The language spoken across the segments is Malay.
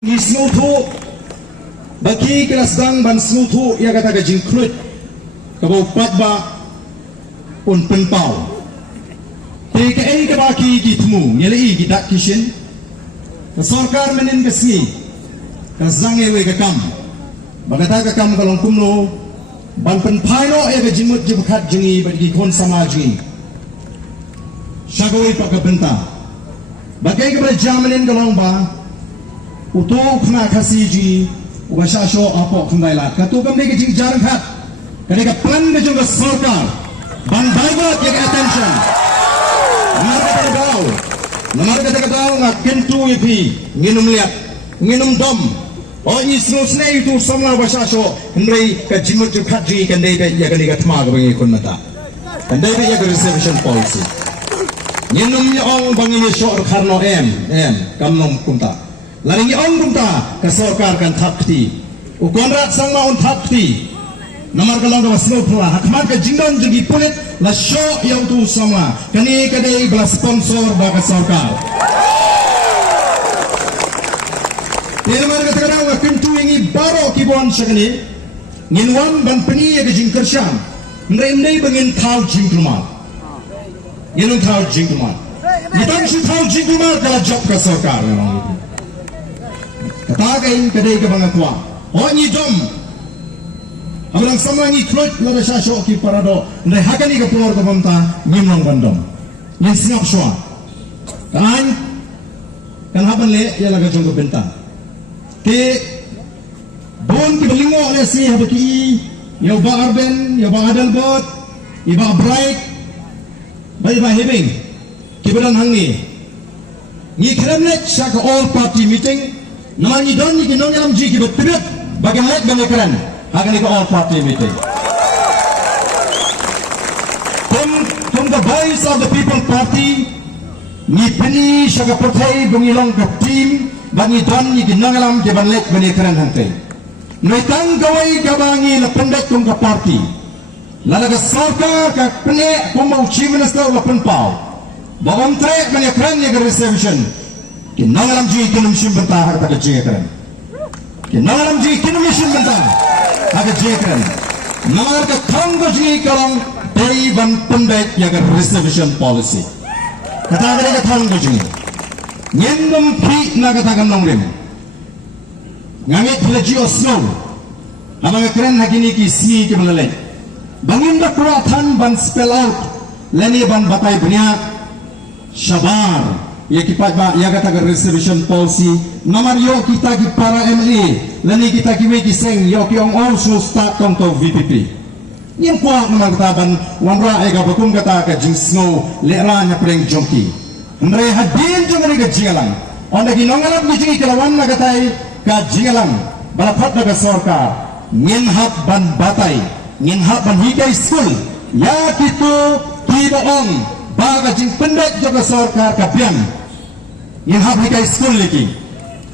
Snutu bagi kelasdang ban snutu ia kata ke jingkrut kebau patba un penpau PKI ke baki gitmu nyelei gidak kishin kesorkar menin kesni kasang ewe ke kam bagata ke kam kalong kumno ban penpaino ia ke jimut jibkat jengi bagi kon sama jengi syagoi pak ke benta bagai ke berjamanin kalong ba utuk na kasiji ubasasho apo kundailat katukam deke jing jarang khat kadeka plan ke jong sarkar ban baigot yak attention namar kata gao ngak kentu ipi nginum liat nginum dom o isno snei tu samla ubasasho ndrei ka jimut ju khatri kandei be yak ni ka thma ga bangi kun mata kandei be yak reservation policy nginum ong bangi ni shor kharno em kamnom kumta laring ong kumta kasorkar kan thakti ukonrat sangma on thakti namar kalong ka wasno phla hakmat ka jingdon jugi pulit la sho yang tu sama kani kadai bla sponsor ba ka sarkar namar ka tagaraw ka pintu ingi baro kibon sakani nginwan ban peni ka jingkersham ndai bangin thau jingkrumal nginun thau jingkrumal nitang shi thau jingkrumal kala job ka sarkar katakin kadai ke bangakwa oni dom abang sama ni klot la sasho ki parado ndai hakani ka plor ka bamta nimong bandom nin snap shwa kan haban le ya laga jong benta ke bon ki belingo le si habaki ya ba arben ya ba adalbot iba bright bai ba hebing ki bedan hangi ni kremlet shaka all party meeting namanya don ni kinong alam jiki betibet bagaimana bangkaran akan ikut all party meeting from the voice of the people party ni peni syaga partai bangilong ke team bangi don ni kinong alam ke banlek bangkaran hantai noitang gawai gabangi lependek kum ke party lalaga sarkar ke penek kumau chief minister lepen pau bawang trek bangkaran ni ke reservation kinangalam ji kinum sim bentah harta kejekaran kinangalam ji kinum sim bentah harta kejekaran namar ka thanggo ji kalong dari ban pendek ya ka reservation policy kata ada ka thanggo ji nyendum ki na kata kan nongrim ngangit leji osno abang keren hakini ki si ke belale bangin da kurathan ban spell out leni ban batai bnya shabar ya kipat ba ya kata reservation policy nomor yo kita ki para MLA lani kita ki we ki seng yo ki ong all so start tong to VPP yang kuat nomor kataban wanra ega bakum kata ka jing snow lera nya preng jongki ndre hadin jong ni ka jingalang onda ki nongalap ni jingi kelawan na katai ka jingalang balaphat na ka sarkar ngin hat ban batai ngin hat ban hikai school ya kitu ki doong baga jing pendek juga sarkar ka bian yang hab hikai school lagi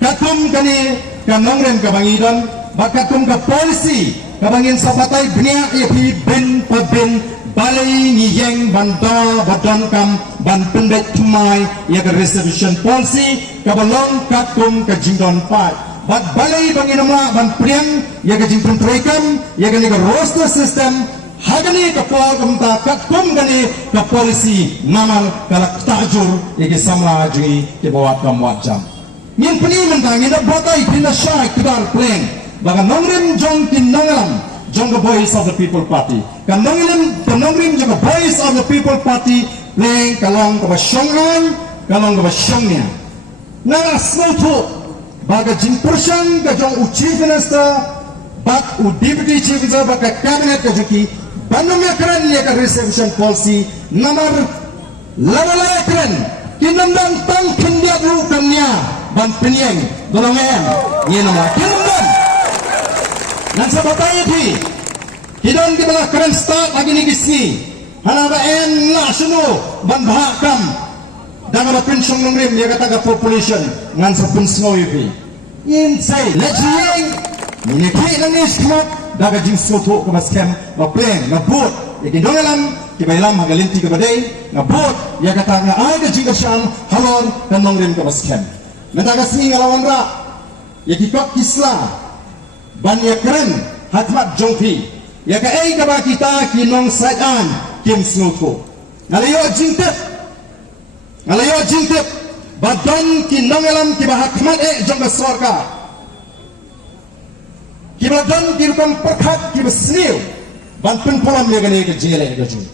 katum kani kanongrem kabangidon bakatum ka policy kabangin sapatai bnia ipi ben pabin balai ngiyeng banda badan kam ban pendek tumai ya ka reservation policy kabalong katum ka jingdon pat bat balai banginamla ban priang ya ka jingpun trekam ya ka ni ka roster system hagani ka pol kamta katum gani ka policy namal kala tajur iki samla jingi ke bawat kam wajam ngin peni mentang ina botai pina syai kedar pleng baga nongrim jong tin nangalam jong the voice of the people party kan nongrim jong the voice of the people party pleng kalong ka basyongan kalong ka basyongnya nanga snotu baga jing persyang ka jong chief minister bak u deputy chief minister baga cabinet ka juki bandungnya keren ya ke reservation policy nomor lalala keren kinandang tang kendia rukannya ban penyeng dolongan ini nama kinandang dan sabatanya di hidon kita keren start lagi ni kisni hana ba en la sunu ban bahakam dan ada pensiun nongrim ya kata ke population ngan sapun snow ipi insay lejeng ini nangis kemat daga jing soto ke maskem na pleng na boat iki dongalam ki bailam magalinti ke badai na boat ya kata nga ay jing ka siyan halon kan nongrim ke maskem na daga singi ngalawan ra kikot kisla ban ya keren hatmat jongpi ya ka ei ka ba kita kinong sadan kim snuko ngalayo jingtep badan kinong alam kiba hatmat jong sorka kiba dan kirkam perkhat kiba sniu ban penpolam ya gane ke jele ke jing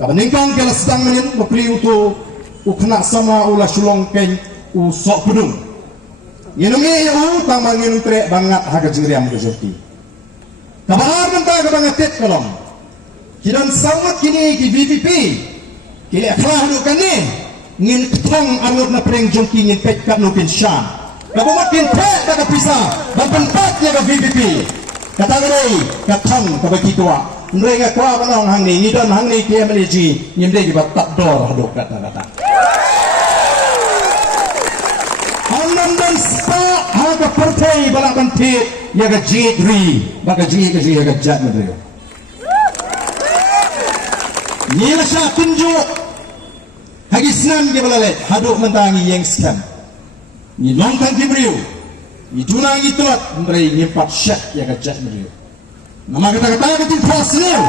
ka ningkang kala sedang menin mapli uto ukna sama ula sulong ken u sok pudung yenungi u tamang yenung tre bangat haga jingriam ke joti kabar menta ka bangatet kolom kidan sawat kini ki BPP kile akhlah nu kani ngin tong anut na preng jongki ngin pet kat nu pin shan kabumat kin pe ka pisa ban penpat ya ka BPP kata ngai katang ka bagi tua nrenga kwa banong hang ni ngidon hang ni KMLG nyimde ki bat tak dor hadok kata Anam dan spa haga partai balak bantit ya ga jidri baga jidri ya ga jat madrio ni la sha tunju hagi snam ge balalet hadok mentangi yang scam ni longkan kibriu ni tunangi tuat mrei ni pat syak ya ga jat madrio nama kata-kata ka tin pasniu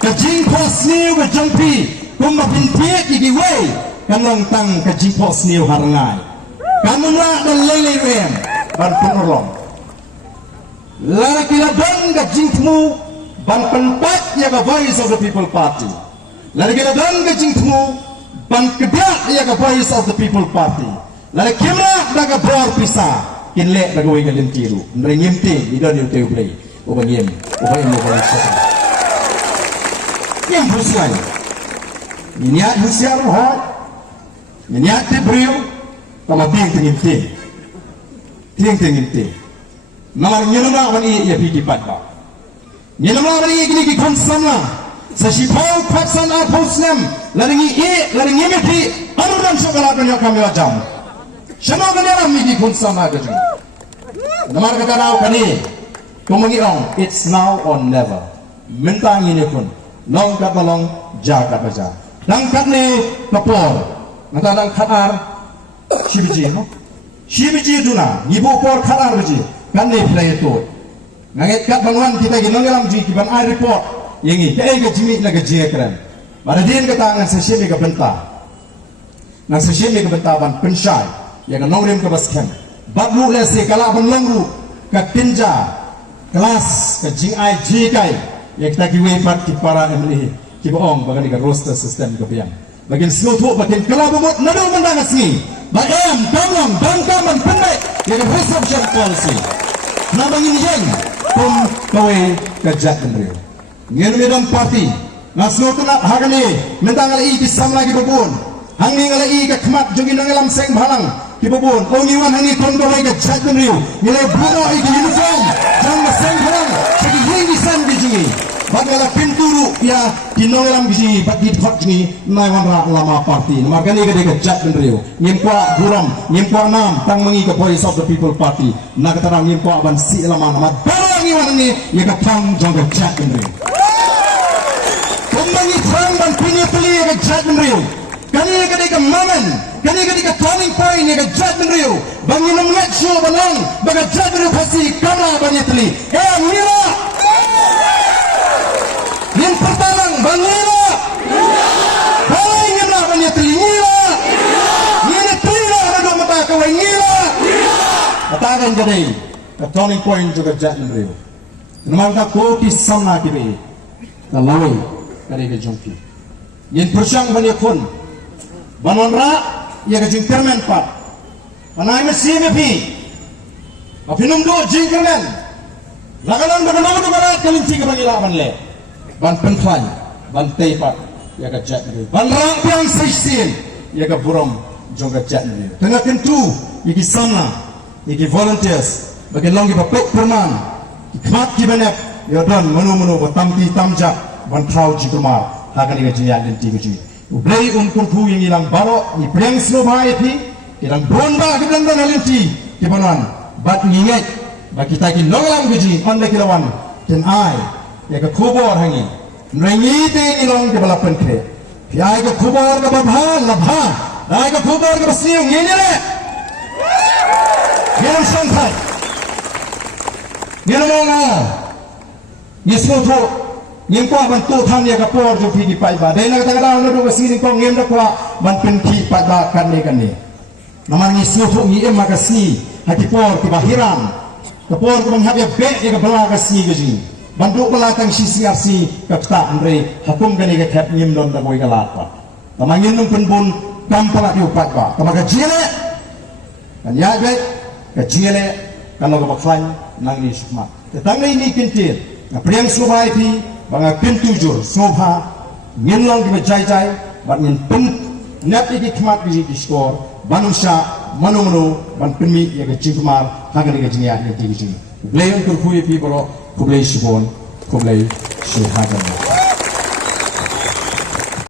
ka jing pasniu ka jangpi kumba pintiek di way kanong tang ka jing pasniu harangai kamu nak lele rem ban penolong lara kila bangga jingtmu ban penpat ya ga voice of the people party lara kila bangga jingtmu ban kedak ya ga voice of the people party lara kila daga bor pisa kinle daga wei galin tiru nrengimti ida ni teu play obangiem obangiem yang busian niat busian rohat niat tebriu tama ting namar nyelama wani ya pigi patba nyelama wani gini ki konsana sa shipau patsan a posnem laringi meti anudan sokala kan yakam yajam shama ganera migi konsana gajung namar kata raw kani kumangi ong it's now or never mentang ini pun long kat balong jaga baja dang kat ni kapor ngata dang khatar Shibiji duna ibu por khalar biji kan ne play to nganget kat bangunan kita ginong alam ji kiban ai report yengi ke ga jimi na ga je kran bara din ka tangan sa shimi ka benta na sa shimi ka benta ban penshai ya ga nongrim ka baskem baglu le se kala ban longru ka tinja kelas ka jing ai ji kai ya kita ki we pat ki para emli ki boong bagani ka roster system ka biang bagin slow to bakin kala bot nado mandang asni Baem, kamlang, bangkaman, pendek yang reception policy. Nabangin yang pun kawe kejat kendriu. Ngin medang parti. Ngasno tunat hagani mentang alai disam lagi bubun. Hangi alai ke kemat jogin dalam seng balang ki bubun. Ongiwan hangi kon kawe kejat kendriu. Nilai buno iki uniform jang seng balang. Jadi hingi san bijingi. Bagala pinturu ya kinongelam biji bagi hot ni naiwan lama parti makani ke kejat kendriu ngimpa buram ngimpa nam tang mengi ke voice of the people party na katara ngimpa ban si lama nama barang iwan ni ya ka tang jong kejat kendriu kumbangi tang ban punya peli ya kejat kendriu kani ke moment kani ke turning point ya kejat kendriu bangi nomlet show banang baga kejat kendriu pasti kamera banyak teli mira yang pertama bangila baling yang nak banyak telingila ini telingila ada mata kawangila katakan jadi turning point juga jatuh beliau nama kita kopi sama kita lalui dari kejungki yang persiang banyak pun banon ra ya kejungkermen pak panai mesti mepi tapi nunggu jingkermen laganan bagaimana barat kelinci kebangila banle ban penfan ban tepat ya ka jat ni ban rampiang seisin ya ka buram jong ka jat ni tengah tentu iki sana iki volunteers bagi longi papek perman ikmat ki banyak ya dan menu batamti tamja ban thau ji kumar hakan ni jiya den ti ji ublei kun thu yang ilang baro ni preng sno bai thi ilang bonda ki dan halin ti ki banan bat nginget bagi kita ki nonglam ji on le kilawan ten ai ya ka khubor hangi nrengi te ilong ke balapan kre ya ka khubor ka babha labha ya ka khubor ka basiu ngene le yang santai ni na ni semua ni ko ban tu tham ni ka por jo phi di pai ba dai na ta da no do si ni ko ngem da kwa ban pen thi pa ba kan ni naman ni semua ni em ka si hati por ki bahiran ka por ko bang habya be ka bala ka si ga ji banduk bala tang CCRC ka ta andre hakum ka ni ka thap nyim don da boy ka lat pa naman yin nung pen bun kam pala di upat ba ka maka jile kan ya be ka jile kalau ka baklan nang ni sukma tang ni kintir na priang subai thi banga pintu jur sobha ngin long ki jai jai ban ngin pen nap ki khmat ki skor banusha manumno ban pinmi ya ka chikmar hagani ka jinya ya ti ji blay on kurfu ye pi boro kublay shibon kublay shi hagan